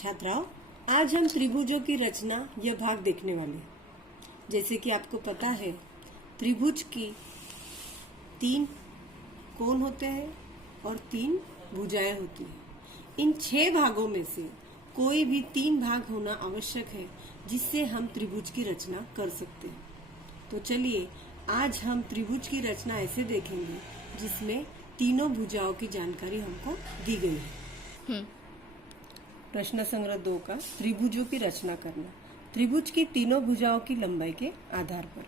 छात्राओं, आज हम त्रिभुजों की रचना यह भाग देखने वाले हैं। जैसे कि आपको पता है, त्रिभुज की 3 कोण होते हैं और 3 भुजाएं होती हैं। इन 6 भागों में से कोई भी 3 भाग होना आवश्यक है, जिससे हम त्रिभुज की रचना कर सकते हैं। तो चलिए, आज हम त्रिभुज की रचना ऐसे देखेंगे जिसमें तीनों भुजाओं की जानकारी हमको दी गई है। प्रश्न संग्रह 2 का त्रिभुजों की रचना करना। त्रिभुज की तीनों भुजाओं की लंबाई के आधार पर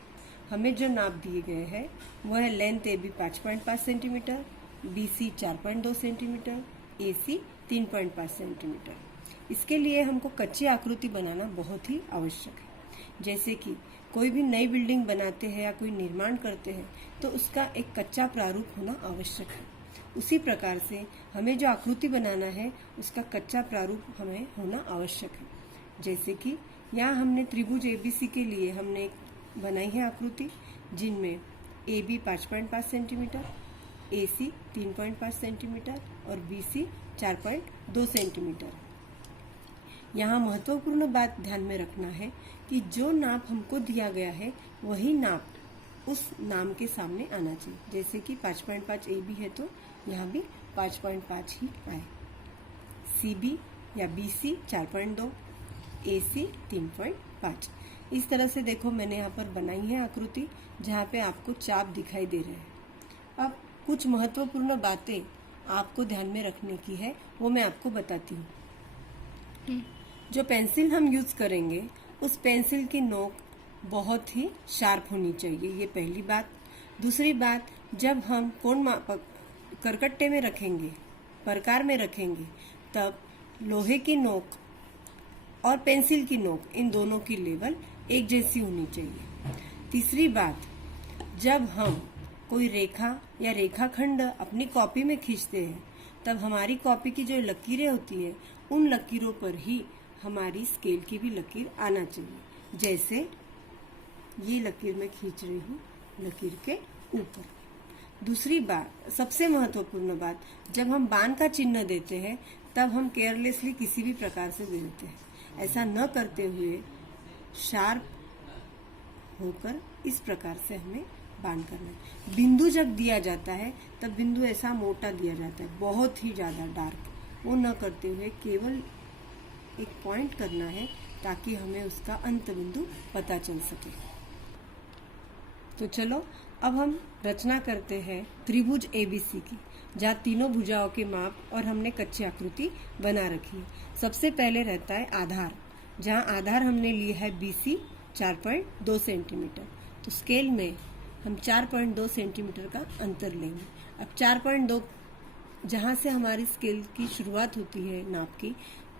हमें जो नाप दिए गए हैं वह है length AB 5.5 centimetre, BC 4.2 centimetre, AC 3.5 centimetre. इसके लिए हमको कच्ची आकृति बनाना बहुत ही आवश्यक है। जैसे कि कोई भी नई बिल्डिंग बनाते हैं या कोई निर्माण करते हैं तो उसका एक कच्चा प्रारूप होना आवश्यक है। उसी प्रकार से हमें जो आकृति बनाना है उसका कच्चा प्रारूप हमें होना आवश्यक है। जैसे कि यहाँ हमने त्रिभुज ABC के लिए हमने बनाई है आकृति, जिनमें AB 5.5 सेंटीमीटर, AC 3.5 सेंटीमीटर और BC 4.2 सेंटीमीटर। यहाँ महत्वपूर्ण बात ध्यान में रखना है कि जो नाप हमको दिया गया है वही नाप उस नाम के सामने आना चाहिए। जैसे कि 5.5 AB है तो यहाँ भी 5.5 ही आए। CB या BC 4.2, AC 3.5। इस तरह से देखो, मैंने यहाँ पर बनाई है आकृति जहाँ पे आपको चाप दिखाई दे रहे हैं। अब कुछ महत्वपूर्ण बातें आपको ध्यान में रखने की है, वो मैं आपको बताती हूँ। जो पेंसिल हम यूज करेंगे उस पेंसिल की नोक बहुत ही शार्प होनी चाहिए, ये पहली बात। दूसरी बात, जब हम कोण करकट्टे में रखेंगे, प्रकार में रखेंगे, तब लोहे की नोक और पेंसिल की नोक, इन दोनों की लेवल एक जैसी होनी चाहिए। तीसरी बात, जब हम कोई रेखा या रेखाखंड अपनी कॉपी में खींचते हैं तब हमारी कॉपी की जो लकीरें होती है उन लकीरों पर ही हमारी स्केल की भी लकीर आना चाहिए। जैसे ये लकीर मैं खींच रही हूँ लकीर के ऊपर। दूसरी बात, सबसे महत्वपूर्ण बात, जब हम बाण का चिन्ह देते हैं तब हम केयरलेसली किसी भी प्रकार से दे देते हैं। ऐसा न करते हुए शार्प होकर इस प्रकार से हमें बाण करना है। बिंदु जब दिया जाता है तब बिंदु ऐसा मोटा दिया जाता है, बहुत ही ज्यादा डार्क। वो न करते हुए केवल एक पॉइंट करना है ताकि हमें उसका अंत बिंदु पता चल सके। तो चलो, अब हम रचना करते हैं त्रिभुज ABC की, जहाँ तीनों भुजाओं के माप और हमने कच्ची आकृति बना रखी है। सबसे पहले रहता है आधार, जहाँ आधार हमने लिया है BC 4.2 सेंटीमीटर। तो स्केल में हम 4.2 सेंटीमीटर का अंतर लेंगे। अब 4.2 जहाँ से हमारी स्केल की शुरुआत होती है नाप की,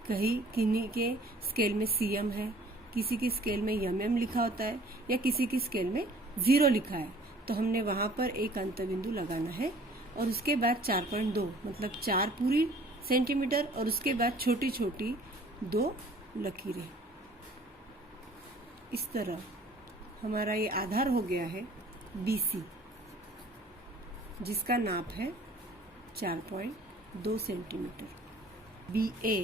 कहीं किन्हीं के स्केल में CM है, किसी की स्केल में MM लिखा होता है या किसी की स्केल में 0 लिखा है, तो हमने वहां पर एक अंत बिंदु लगाना है। और उसके बाद 4.2 मतलब 4 पूरी सेंटीमीटर और उसके बाद छोटी छोटी 2 लकीरें। इस तरह हमारा ये आधार हो गया है BC, जिसका नाप है 4.2 सेंटीमीटर। BA,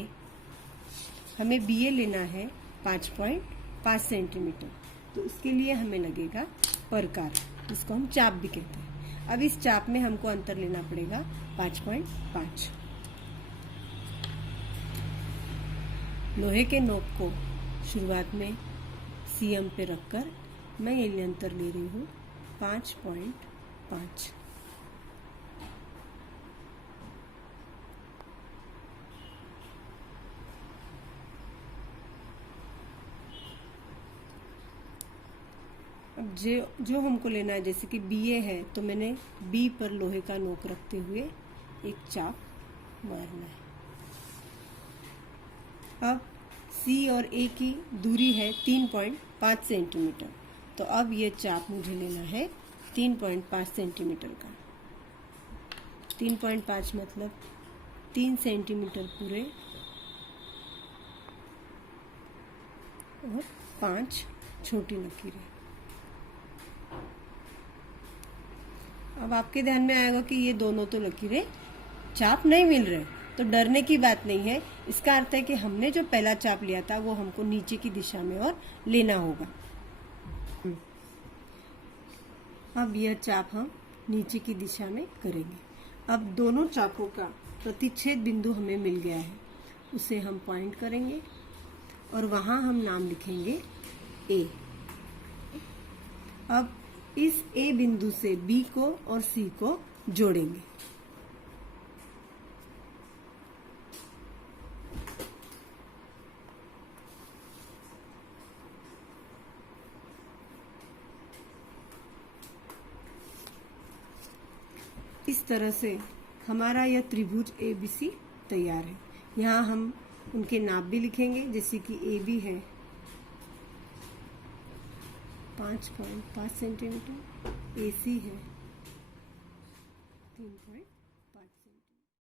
हमें BA लेना है 5.5 सेंटीमीटर। तो उसके लिए हमें लगेगा प्रकार, जिसको हम चाप भी कहते हैं। अब इस चाप में हमको अंतर लेना पड़ेगा 5.5। लोहे के नोक को शुरुआत में CM पे रखकर मैं ये अंतर ले रही हूँ 5.5। अब जो हमको लेना है, जैसे कि BA है तो मैंने B पर लोहे का नोक रखते हुए एक चाप मारना है। अब C और A की दूरी है 3.5 सेंटीमीटर। तो अब ये चाप मुझे लेना है 3.5 सेंटीमीटर का। 3.5 मतलब 3 सेंटीमीटर पूरे और 5 छोटी लकीरें। अब आपके ध्यान में आएगा कि ये दोनों तो लकीरें चाप नहीं मिल रहे, तो डरने की बात नहीं है। इसका अर्थ है कि हमने जो पहला चाप लिया था वो हमको नीचे की दिशा में और लेना होगा। अब यह चाप हम नीचे की दिशा में करेंगे। अब दोनों चापों का प्रतिच्छेद बिंदु हमें मिल गया है, उसे हम पॉइंट करेंगे और वहां हम नाम लिखेंगे ए। अब इस ए बिंदु से बी को और सी को जोड़ेंगे। इस तरह से हमारा यह त्रिभुज ABC तैयार है। यहाँ हम उनके नाप भी लिखेंगे, जैसे कि AB है 5.5 सेंटीमीटर, AC है